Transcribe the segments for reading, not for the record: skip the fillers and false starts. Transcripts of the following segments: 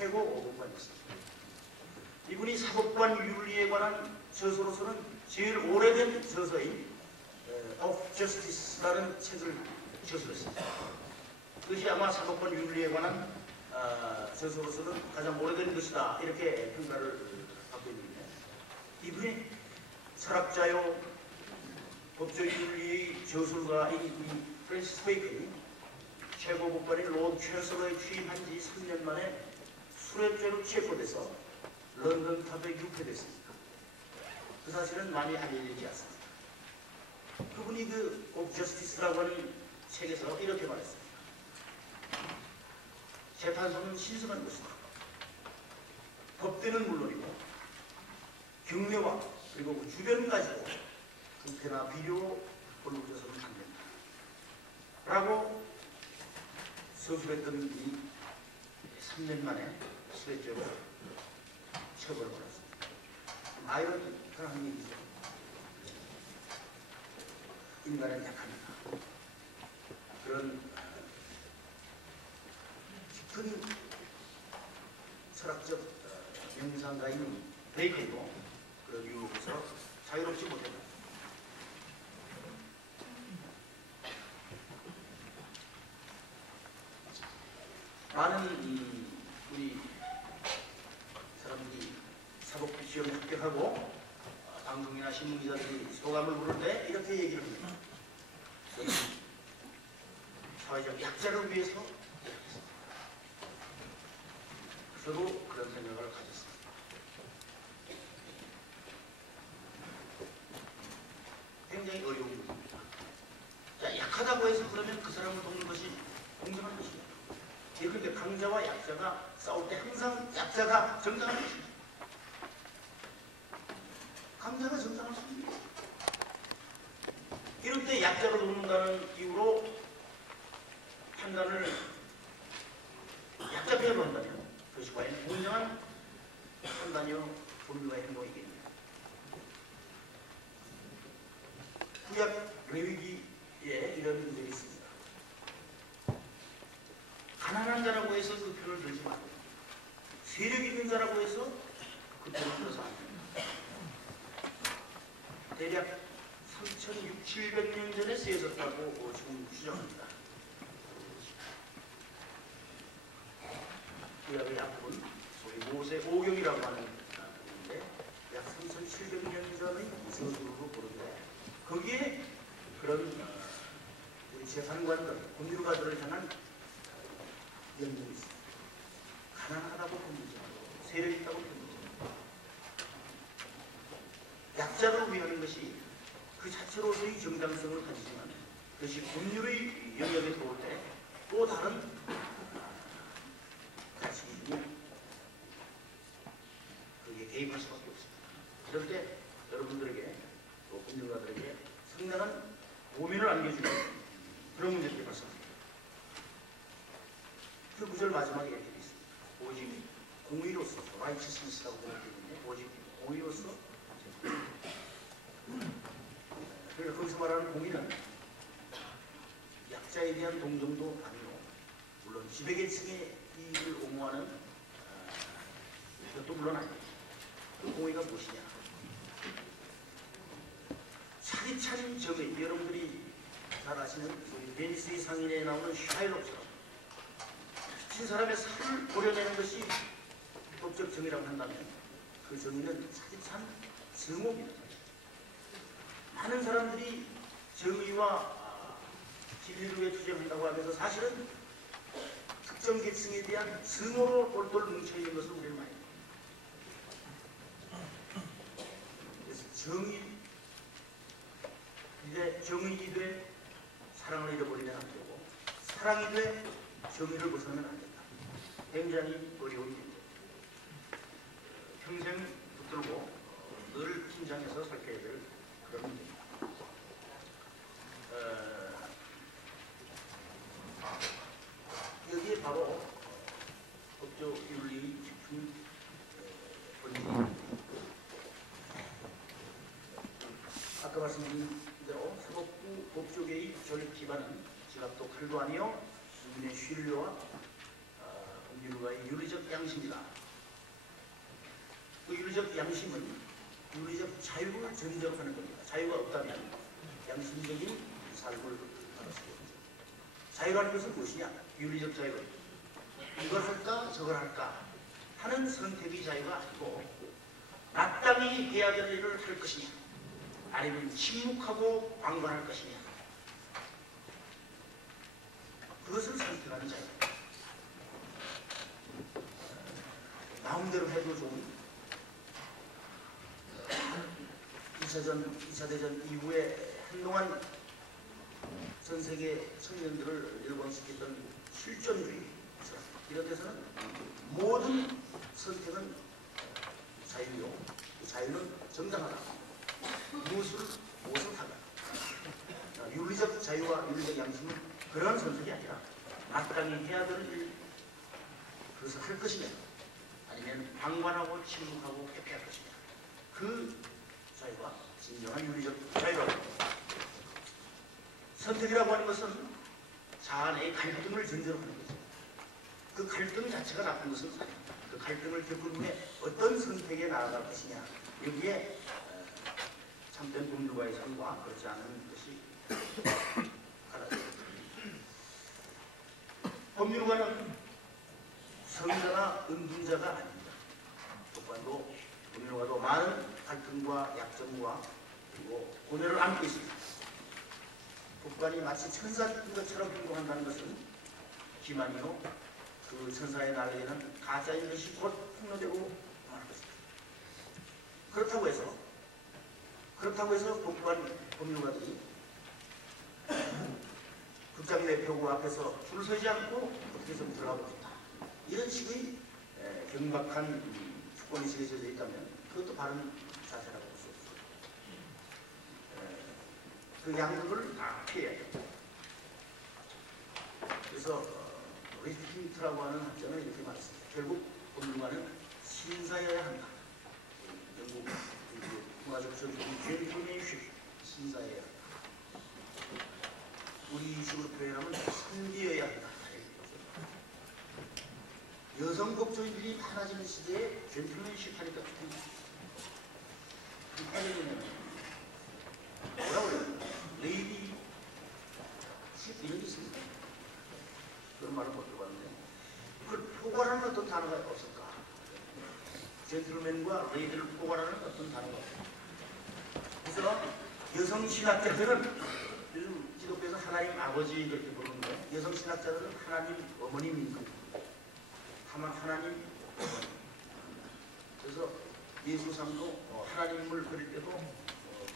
최고 법관이었습니다. 이분이 사법관 윤리에 관한 저서로서는 제일 오래된 저서인 of Justice라는 책을 저술했습니다. 그것이 아마 사법관 윤리에 관한 저서로서는 가장 오래된 것이다 이렇게 평가를 받고 있는데, 이분이 철학자요 법조윤리의 저술가인 이 프랜시스 베이컨이 최고 법관인 로드 챈슬러에 취임한 지 3년 만에 술액죄로 체포돼서 런던 탑에 유폐됐습니다. 그 사실은 많이 알려지지 않습니다. 그분이 그 of Justice라고 하는 책에서 이렇게 말했습니다. 재판소는 신성한 것이다. 법대는 물론이고 경례와 그리고 그 주변 가지고 부패나 비리로 볼록져서는 안 된다 라고 서술했던 이 3년 만에 술액죄로 처벌을 받았습니다. 아이러니컬한 얘기죠. 인간은 약합니다. 그런 깊은 철학적 명상가인 베이컨도 그런 유혹에서 자유롭지 못했다. 많은 우리 사람들이 사법부 시험에 합격하고 방송이나 신문기자들이 소감을 부를 때 이렇게 얘기를 합니다. 저는 사회적 약자를 위해서 일하겠습니다. 저도 그런 생각을 가졌습니다. 굉장히 어려운 문제입니다. 자, 약하다고 해서 그러면 그 사람을 돕는 것이 공정한 것입니다. 그런데 강자와 약자가 싸울 때 항상 약자가 정당한 것입니다. 강자가 정당할 수 있습니다. 이럴 때 약자를 돕는다는 이유로 판단을 약자 편으로 한다면 그것이 과연 공정한 판단이요 법률과 행동이겠느냐. 구약 레위기에 이런 문제가 있습니다. 가난한 자라고 해서 그 편을 들지 말고 세력 있는 자라고 해서 그 편을 들어서 안 됩니다. 대략 3,600~700년 전에 쓰여졌다고 지금 추정합니다. 구약의 약분, 소위 모세 오경이라고 하는 부분인데 약 3,700년 전의 저술로 보는데 거기에 그런 우리 재판관들, 법률가들을 향한 연구가 있습니다. 가난하다고 보는지 세력 있다고 보는지 약자를 위하는 것이 그 자체로서의 정당성을 가지지만 그것이 법률의 영역에 들어올 때 또 다른 가치 기준이 거기에 개입할 수밖에 없습니다. 그럴 때 여러분들에게 또 법률가들에게 상당한 고민을 안겨주는 그런 문제들이 발생합니다. 그 구절 마지막에 이렇게 되어 있습니다. 오직 공의로서, righteousness라고 보는데 오직 공의로서 그러니까 거기서 말하는 공의는 약자에 대한 동정도 아니고 물론 지배계층의 이익을 옹호하는 것도 물론 아닙니다. 그 공의가 무엇이냐. 차디찬 정의, 여러분들이 잘 아시는 베니스의 상인에 나오는 샤일록처럼 미친 사람의 살을 고려내는 것이 법적 정의라고 한다면 그 정의는 차디찬 증오입니다. 많은 사람들이 정의와 진리를 위해 투쟁한다고 하면서 사실은 특정 계층에 대한 증오로 똘똘 뭉쳐있는 것을 우리는 많이 합니다. 그래서 이제 정의이 돼 사랑을 잃어버리면 안 되고 사랑이 돼 정의를 벗어나면 안 된다. 굉장히 어려운 문제입니다. 평생 붙들고 늘 긴장해서 살펴야 될 그런 문제입니다. 여기에 바로 법조윤리의 깊은 본질이 아까 말씀드린 대로 사법부 법조계의 전립 기반은 지갑도 칼도 아니요 국민의 신뢰와 법률을 법률가의 윤리적 양심이다. 그 윤리적 양심은 윤리적 자유를 전제로 하는 겁니다. 자유가 없다면 양심적인 삶을 할 수 없죠. 자유라는 것은 무엇이냐? 윤리적 자유. 이걸 할까 저걸 할까 하는 선택의 자유가 아니고 마땅히 해야 될 일을 할 것이냐 아니면 침묵하고 방관할 것이냐 그것을 선택하는 자유. 마음대로 해도 좋은 2차 대전 이후에 한동안 전 세계 청년들을 일본시켰던 실존주의 이런 데서는 모든 선택은 자유요. 자유는 정당하다. 무엇을 하다. 윤리적 자유와 윤리적 양심은 그런 선택이 아니라 마땅히 해야 될 일, 그것을 할 것이냐 아니면 방관하고 침묵하고 회피할 것이냐 그 자유가 진정한 윤리적 자유라고 합니다. 선택이라고 하는 것은 자아 내의 갈등을 전제로 하는 거죠. 그 갈등 자체가 나쁜 것은 아닙니다. 그 갈등을 겪은 후에 어떤 선택에 나아갈 것이냐 여기에 참된 법률가의 삶과 그렇지 않은 것이 갈라집니다. 법률가는 성자나 은둔자가 아닙니다. 법관도 법률가도 많은 갈등과 약점과 그리고 고뇌를 안고 있습니다. 법관이 마치 천사인 것처럼 행동한다는 것은 기만이요. 그 천사의 날개는 가짜인 것이 곧 폭로되고 말할 것입니다. 그렇다고 해서 법률가들이 극장 대표구 앞에서 줄 서지 않고 어떻게 좀 들어가고 있다. 이런 식의 경박한 주권의식에 젖어 있다면 그것도 바른 자세라고 볼 수 없어요. 그 양극을 다 피해야 돼요. 그래서 리스틴트라고 하는 학자는 이렇게 말했습니다. 결국 법률가는 신사여야 한다. 영국 문화적 전통이 젠틀맨십 신사여야 한다. 우리 식으로 표현하면 선비여야 한다. 여성 법조인들이 많아지는 시대에 젠틀맨십 하니까 좀 헷갈리냐면 뭐라고 그래요? 레이디 십 이런 게 있습니다. 그런 말은 못 들어봤는데 그걸 포괄하는 어떤 단어가 없을까? 젠틀맨과 레이디를 포괄하는 어떤 단어가 없을까? 그래서 여성 신학자들은 요즘 기독교에서 하나님 아버지 이렇게 부르는데 여성 신학자들은 하나님 어머님입니다. 하나님 어머니. 그래서 예수상도 하나님을 그릴 때도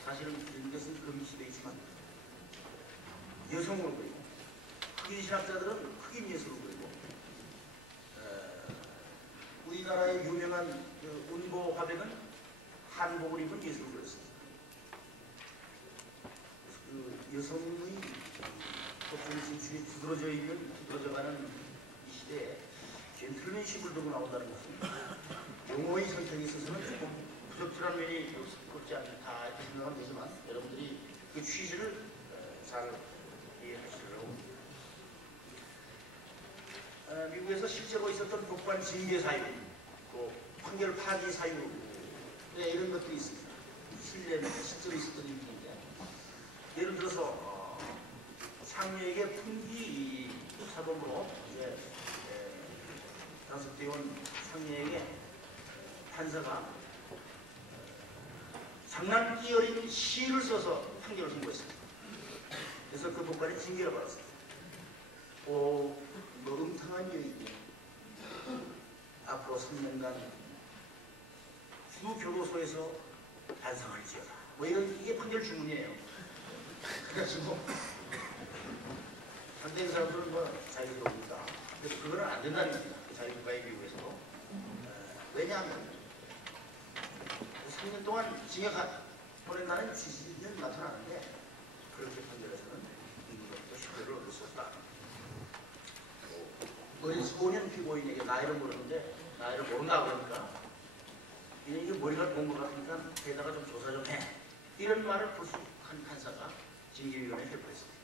사실은 그런 것은 금기시되어 있지만 여성으로 그리고 흑인 신학자들은 흑인 예수로 그리고 우리나라의 유명한 그 운보 화백은 한복을 입은 예수로 그렸습니다. 그 여성의 법정 진출이 두드러져가는 이 시대에 젠틀맨십을 두고 나온다는 것은 용어의 선택에 있어서는 조금 부적절한 면이 없지 않다 이렇게 생각은 되지만 여러분들이 그 취지를 잘 이해하시려고 미국에서 실제로 있었던 법관 징계 사유, 또 판결 파기 사유 이런 것들이 있습니다. 실제로 있었던 일인데 예를 들어서 상녀에게 풍기 사범으로 단속대원 상녀에게 판사가 장난기 어린 시를 써서 판결을 선고했습니다. 그래서 그 법관이 징계를 받았습니다. 뭐 음탕한 여인이 앞으로 3년간 주교도소에서 반성을 지어라. 뭐 이게 판결 주문이에요. 그래가지고 상대인 사람들은 뭐 자유롭습니다. 그래서 그거는 안 된다는 겁니다. 자유국가의 미국에서도. 왜냐하면 3년 동안 징역 보낸다는 지시는 나타나는데 그렇게 판결해서는 임금으로부터 신뢰를 얻을 수 없다. 5년 피고인에게 나이를 물었는데 나이를 모른다 그러니까 이게 머리가 좋은 것 같으니까 게다가 좀 조사 좀 해. 이런 말을 불쑥한 판사가 징계위원회에 회부했습니다.